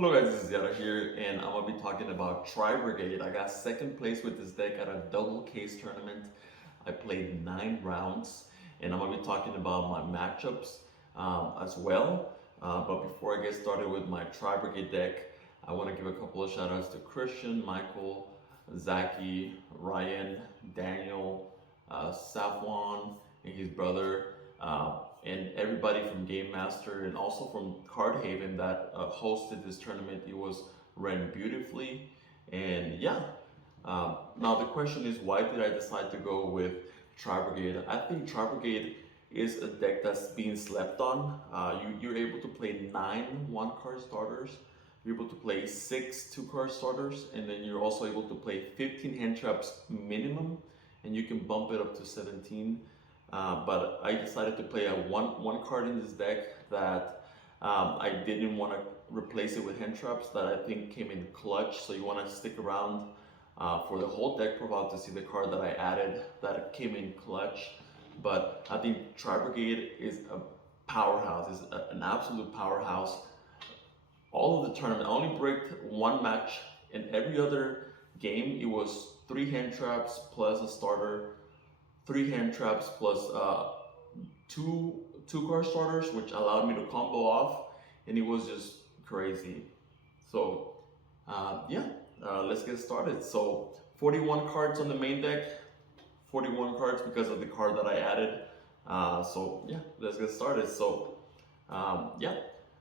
Hello guys, this is Yata here, and I'm gonna be talking about Tri-Brigade. I got second place with this deck at a double case tournament. I played 9 rounds, and I'm gonna be talking about my matchups as well. But before I get started with my Tri-Brigade deck, I want to give a couple of shout outs to Christian, Michael, Zaki, Ryan, Daniel, Safwan, and his brother. And everybody from Game Master and also from Card Haven that hosted this tournament. It was ran beautifully, and yeah. Now the question is, why did I decide to go with Tri-Brigade? I think Tri-Brigade is a deck that's being slept on. You're able to play 9 1-card starters. You're able to play 6 2-card starters, and then you're also able to play 15 hand traps minimum, and you can bump it up to 17. But I decided to play a one card in this deck that I didn't want to replace it with hand traps that I think came in clutch. So you want to stick around for the whole deck profile to see the card that I added that came in clutch. But I think Tri-Brigade is a powerhouse, is an absolute powerhouse. All of the tournament, I only bricked one match. In every other game, it was 3 hand traps plus a starter, 3 hand traps plus two card starters, which allowed me to combo off, and it was just crazy. So yeah, let's get started. So 41 cards on the main deck, 41 cards because of the card that I added. So yeah, let's get started. So yeah.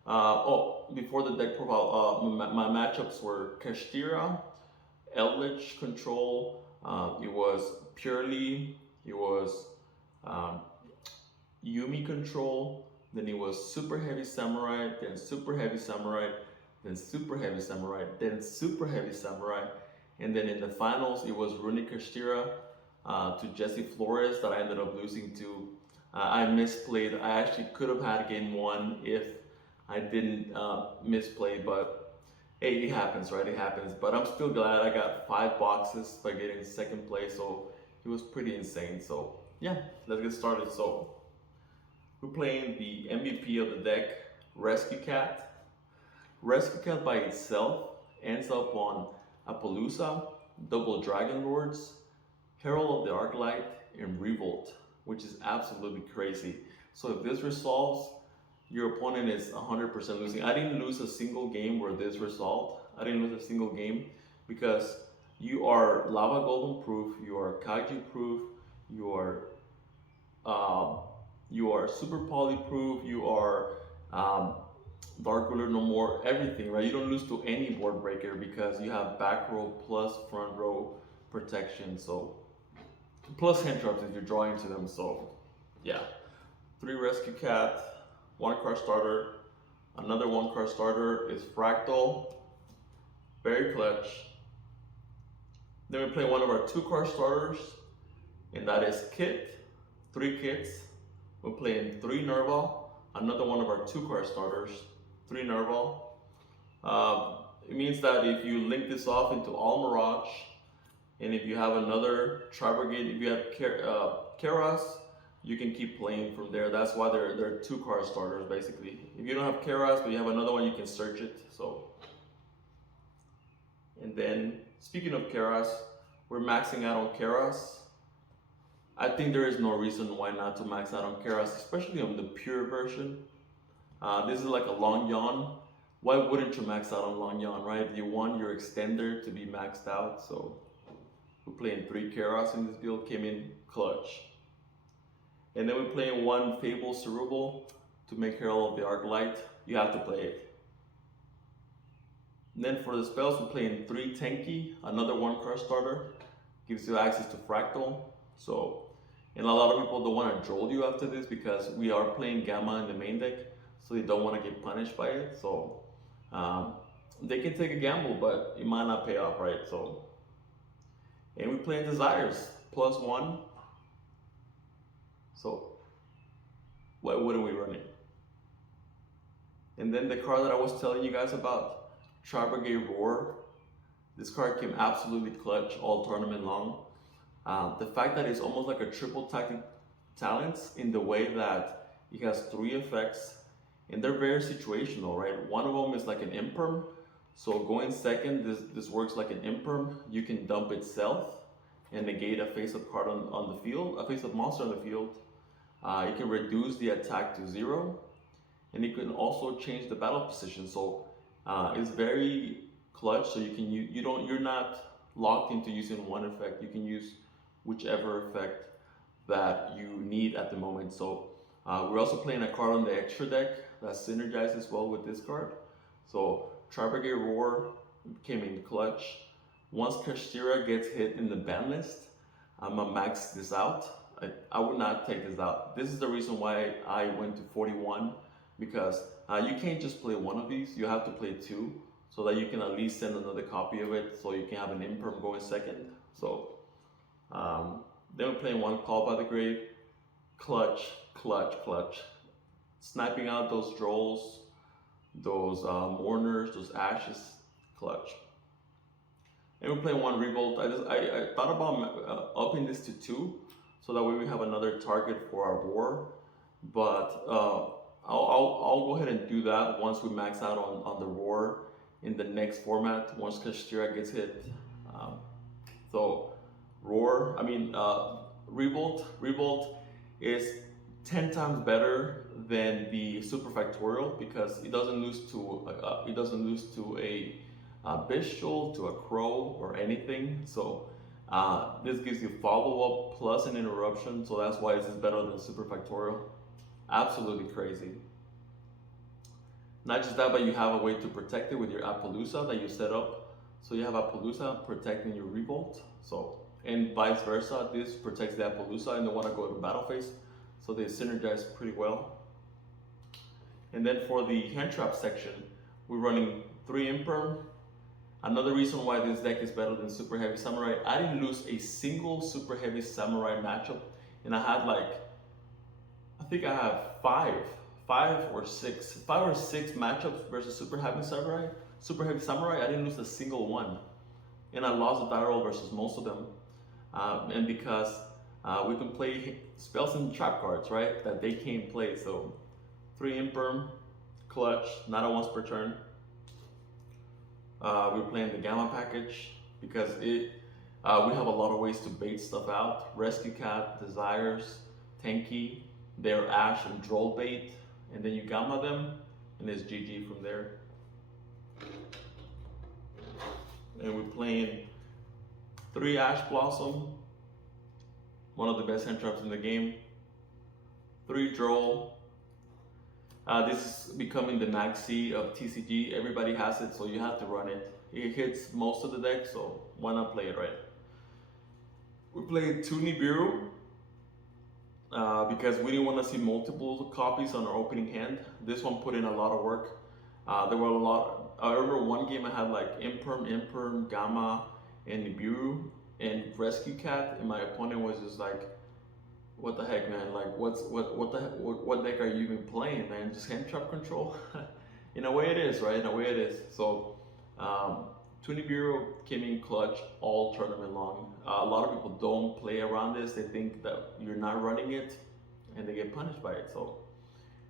Oh, before the deck profile, my matchups were Kashtira, Eldritch Control. It was Purely. It was Yumi Control, then it was Super Heavy Samurai, then Super Heavy Samurai, then Super Heavy Samurai, then Super Heavy Samurai, and then in the finals it was Runic Kashtira to Jesse Flores that I ended up losing to. I misplayed. I actually could have had game 1 if I didn't misplay, but hey, it happens, right? It happens. But I'm still glad I got 5 boxes by getting second place, so it was pretty insane. So yeah, let's get started. So we're playing the MVP of the deck, Rescue Cat. Rescue Cat by itself ends up on Appaloosa, Double Dragon Lords, Herald of the Arclight, and Revolt, which is absolutely crazy. So if this resolves, your opponent is 100% losing. I didn't lose a single game where this resolved. I didn't lose a single game because you are Lava Golem proof, you are Kaiju proof, you are Super Poly proof, you are Dark Ruler no more, everything, right? You don't lose to any board breaker because you have back row plus front row protection. So plus hand traps if you're drawing to them. So yeah, 3 Rescue Cat, 1 card starter. Another 1 card starter is Fractal, very clutch. Then we play one of our 2 card starters, and that is Kit, 3 kits. We're playing 3 Nerval, another one of our 2 card starters, 3 Nerval. It means that if you link this off into All Mirage, and if you have another Tri-Brigade, if you have Keras, you can keep playing from there. That's why they're 2 card starters basically. If you don't have Keras, but you have another one, you can search it. So, and then speaking of Keras, we're maxing out on Keras. I think there is no reason why not to max out on Keras, especially on the pure version. This is like a Long Yawn. Why wouldn't you max out on Long Yawn, right? You want your extender to be maxed out. So we're playing 3 Keras in this build, came in clutch. And then we're playing 1 Fable Cerebral to make Herald of the Arclight. You have to play it. And then for the spells, we're playing 3 Tenki, another 1 card starter, gives you access to Fractal. So, and a lot of people don't want to droll you after this because we are playing Gamma in the main deck, so they don't want to get punished by it. So, they can take a gamble, but it might not pay off, right? So, and we're playing Desires, +1. So, why wouldn't we run it? And then the card that I was telling you guys about, Tri-Brigade Roar. This card came absolutely clutch all tournament long. The fact that it's almost like a triple tactic talents in the way that it has 3 effects, and they're very situational, right? One of them is like an imperm, So going second, this works like an imperm. You can dump itself and negate a face-up card on the field, a face-up monster on the field. You can reduce the attack to 0, and you can also change the battle position. So it's very clutch. So you're not locked into using one effect. You can use whichever effect that you need at the moment. So we're also playing a card on the extra deck that synergizes well with this card. So Tri-Brigade Roar came in clutch. Once Kashtira gets hit in the ban list, I'm gonna max this out. I would not take this out. This is the reason why I went to 41, because you can't just play one of these. You have to play 2 so that you can at least send another copy of it, so you can have an imperm going second. So then we're playing one Call by the Grave, clutch, clutch, clutch. Sniping out those Drolls, those Mourners, those Ashes, clutch. And we're playing one Revolt. I thought about upping this to 2, so that way we have another target for our war. But I'll go ahead and do that once we max out on the Roar in the next format, once Kashtira gets hit. So Roar, Revolt is 10 times better than the Super Factorial, because it doesn't lose to a Bishul, to a Crow, or anything. So this gives you follow-up plus an interruption, so that's why this is better than Super Factorial. Absolutely crazy. Not just that, but you have a way to protect it with your Appaloosa that you set up. So you have Appaloosa protecting your Revolt. So, and vice versa, this protects the Appaloosa and they want to go to battle phase. So they synergize pretty well. And then for the hand trap section, we're running 3 Imperm. Another reason why this deck is better than Super Heavy Samurai, I didn't lose a single Super Heavy Samurai matchup, and I had I think I have five or six matchups versus Super Heavy Samurai. I didn't lose a single one, and I lost a die roll versus most of them. And because we can play spells and trap cards, right, that they can't play. So 3 Imperm, clutch, not a once per turn. We're playing the Gamma package because we have a lot of ways to bait stuff out. Rescue Cat, Desires, Tenki, their Ash and Droll bait, and then you Gamma them, and it's GG from there. And we're playing 3 Ash Blossom, one of the best hand traps in the game. 3 Droll. This is becoming the maxi of TCG. Everybody has it, so you have to run it. It hits most of the deck, so why not play it right? We're playing 2 Nibiru because we didn't want to see multiple copies on our opening hand. This one put in a lot of work. There were a lot. I remember one game I had Imperm, Gamma, and Nibiru, and Rescue Cat, and my opponent was just like, what the heck, man? Like, what deck are you even playing, man? Just hand trap control? In a way it is, right? In a way it is. So, 2 Nibiru came in clutch all tournament long. A lot of people don't play around this. They think that you're not running it, and they get punished by it. So,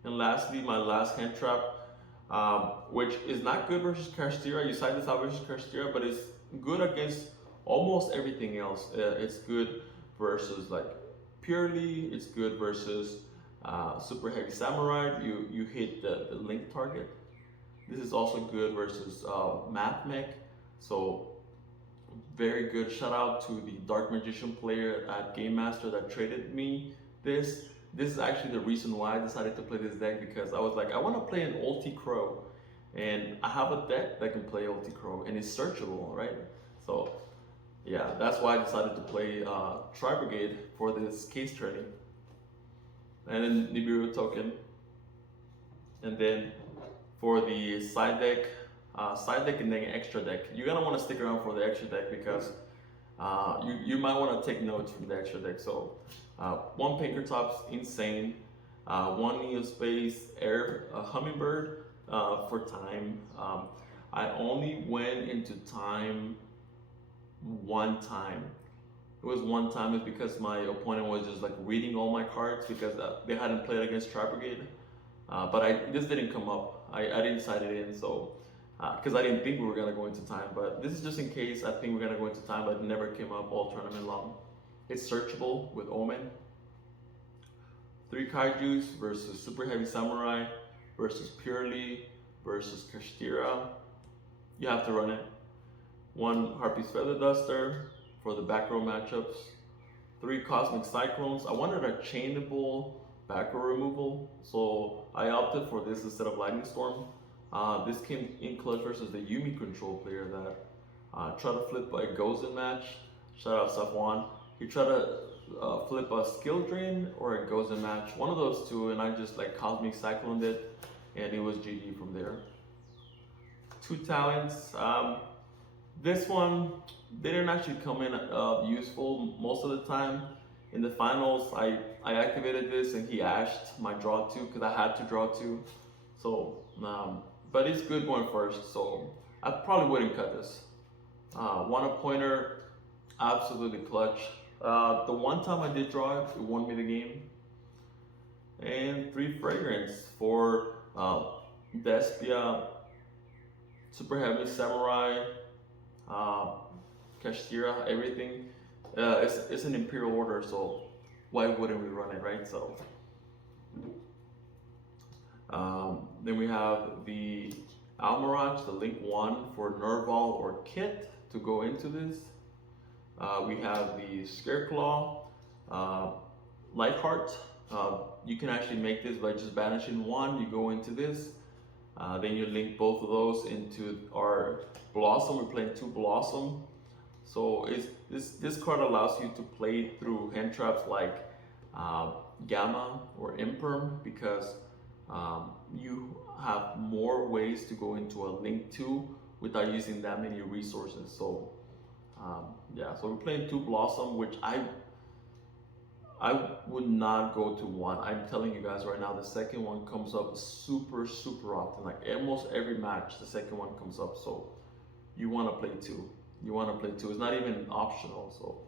and lastly, my last hand trap, which is not good versus Kashtira. You side this out versus Kashtira, but it's good against almost everything else. It's good versus Purely, it's good versus Super Heavy Samurai. You hit the link target. This is also good versus Math Mech. So very good. Shout out to the Dark Magician player at Game Master that traded me this. This is actually the reason why I decided to play this deck, because I was like, I want to play an Ulti Crow, and I have a deck that can play Ulti Crow, and it's searchable, right? So yeah, that's why I decided to play Tri-Brigade for this case training. And then Nibiru token. And then for the side deck and then extra deck. You're gonna want to stick around for the extra deck because you might want to take notes from the extra deck. So 1 Pinkertop's insane. 1 Neospace Air Hummingbird for time. I only went into time one time. It was one time. It's because my opponent was just reading all my cards because they hadn't played against Tri-Brigade. But this didn't come up. I didn't side it in, so because I didn't think we were gonna go into time. But this is just in case I think we're gonna go into time, but it never came up all tournament long. It's searchable with Omen. 3 Kaijus versus Super Heavy Samurai versus Purely versus Kashtira. You have to run it. 1 Harpy's Feather Duster for the back row matchups. 3 Cosmic Cyclones. I wanted a chainable back row removal, so I opted for this instead of Lightning Storm. This came in clutch versus the Yumi control player that tried to flip a Gozen match. Shout out Safwan. He tried to flip a Skill Drain or a Gozen match, one of those two, and I just like Cosmic Cycloned it, and it was GG from there. 2 Talents. This one didn't actually come in useful most of the time. In the finals, I activated this and he ashed my draw 2 because I had to draw 2. So, but it's good going first, so I probably wouldn't cut this. 1 a pointer, absolutely clutch. The one time I did draw it, it won me the game. And 3 Fragrance for Despia, Super Heavy Samurai, Kashtira, everything. It's an Imperial order, so why wouldn't we run it, right? So then we have the Almirage, the Link 1 for Nerval or Kit to go into this. We have the Scareclaw, Lightheart. You can actually make this by just banishing 1. You go into this. Then you link both of those into our Blossom. We're playing 2 Blossom. So this card allows you to play through hand traps like Gamma or Imperm because you have more ways to go into a Link 2 without using that many resources. So yeah, so we're playing 2 Blossom, which I would not go to 1. I'm telling you guys right now, the second one comes up super often. Like almost every match, the second one comes up. So you want to play 2. You want to play 2. It's not even optional. So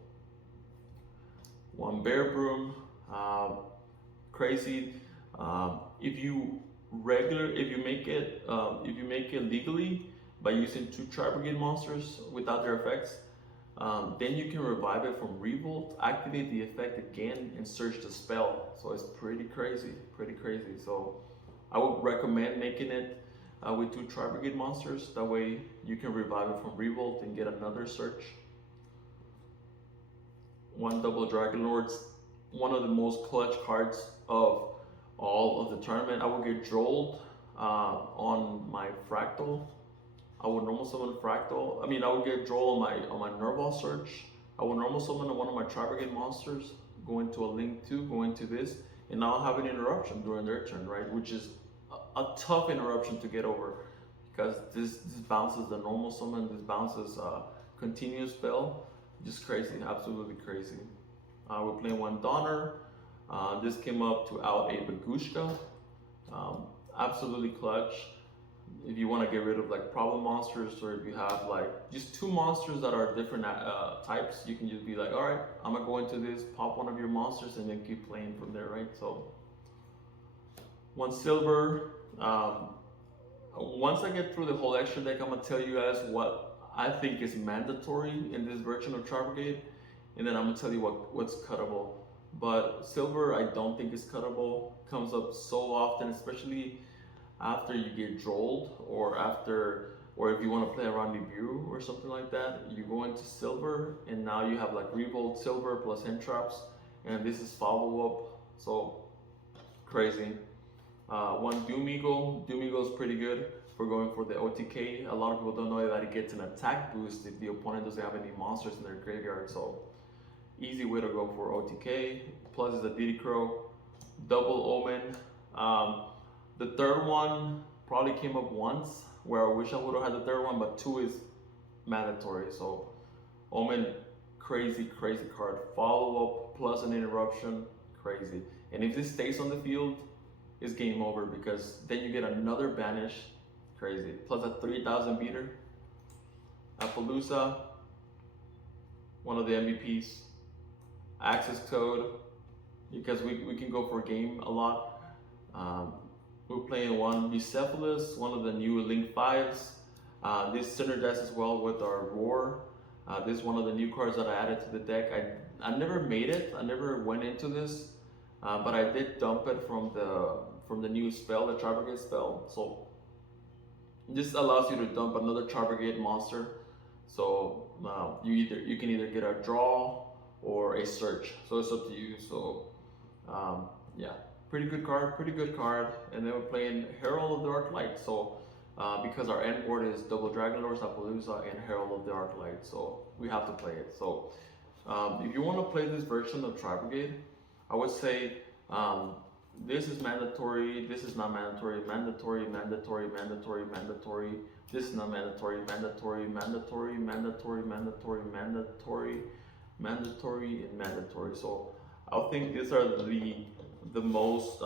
1 Bear Broom, crazy. If you make it legally by using 2 Tri-Brigade monsters without their effects, then you can revive it from Revolt, activate the effect again, and search the spell. So it's pretty crazy. So I would recommend making it with 2 Tri-Brigade monsters. That way you can revive it from Revolt and get another search. 1 Double Dragon Lords, one of the most clutch cards of all of the tournament. I will get Drolled on my Fractal. I would normal summon Fractal. I would get Droll on my Nerval search. I would normal summon one of my Tri-Brigade monsters, go into a Link 2, go into this, and I'll have an interruption during their turn, right? Which is a tough interruption to get over because this bounces the normal summon, this bounces continuous spell. Just crazy, absolutely crazy. We're playing 1 Donner. This came up to out a Bagushka. Absolutely clutch. If you want to get rid of like problem monsters, or if you have like just 2 monsters that are different types, you can just be like, all right, I'm gonna go into this, pop one of your monsters, and then keep playing from there, right? So 1 silver. Once I get through the whole extra deck, I'm gonna tell you guys what I think is mandatory in this version of Tri-Brigade, and then I'm gonna tell you what's cuttable. But silver, I don't think is cuttable. Comes up so often, especially after you get Drolled, or if you want to play a Rendezvous or something like that. You go into silver, and now you have like Revolt silver plus hand traps, and this is follow up. So crazy. 1 Doom Eagle. Doom Eagle is pretty good for going for the OTK. A lot of people don't know that it gets an attack boost if the opponent doesn't have any monsters in their graveyard. So easy way to go for OTK. Plus is a Diddy Crow. Double Omen. The third one probably came up once, where I wish I would have had the third one, but 2 is mandatory. So Omen, crazy card. Follow up plus an interruption, crazy. And if this stays on the field, it's game over because then you get another banish, crazy. Plus a 3,000 beater. Appaloosa, one of the MVPs. Access code, because we can go for a game a lot. We're playing 1 Bucephalus, one of the new Link 5s. This synergizes as well with our Roar. This is one of the new cards that I added to the deck. I never made it. I never went into this, but I did dump it from the new spell, the Tri-Brigade spell. So this allows you to dump another Tri-Brigade monster. So you can either get a draw or a search. So it's up to you. So yeah, pretty good card, pretty good card. And then we're playing Herald of the Dark Light. So because our end board is double Dragon Lords, Appaloosa, and Herald of the Dark Light, so we have to play it. So if you want to play this version of Tri-Brigade, I would say this is mandatory, this is not mandatory, mandatory, mandatory, mandatory, mandatory, this is not mandatory, mandatory, mandatory, mandatory, mandatory, mandatory, mandatory, and mandatory. So I think these are the most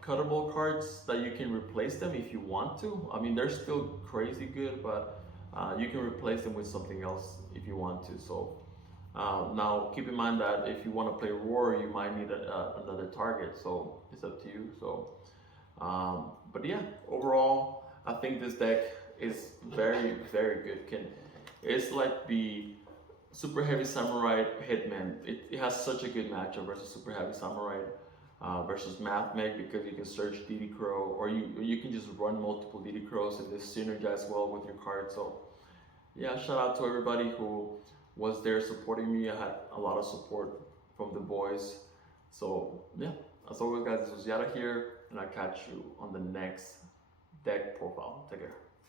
cuttable cards that you can replace them if you want to. I mean, they're still crazy good, but you can replace them with something else if you want to. So now keep in mind that if you want to play Roar, you might need another target. So it's up to you. So, but yeah, overall, I think this deck is very, very good. It's like the Super Heavy Samurai Hitman. It has such a good matchup versus Super Heavy Samurai. Versus Math Meg, because you can search DD Crow, or you can just run multiple DD Crows and this synergize well with your card. So yeah, shout out to everybody who was there supporting me. I had a lot of support from the boys. So yeah, as always guys, this was Yata here, and I'll catch you on the next deck profile. Take care.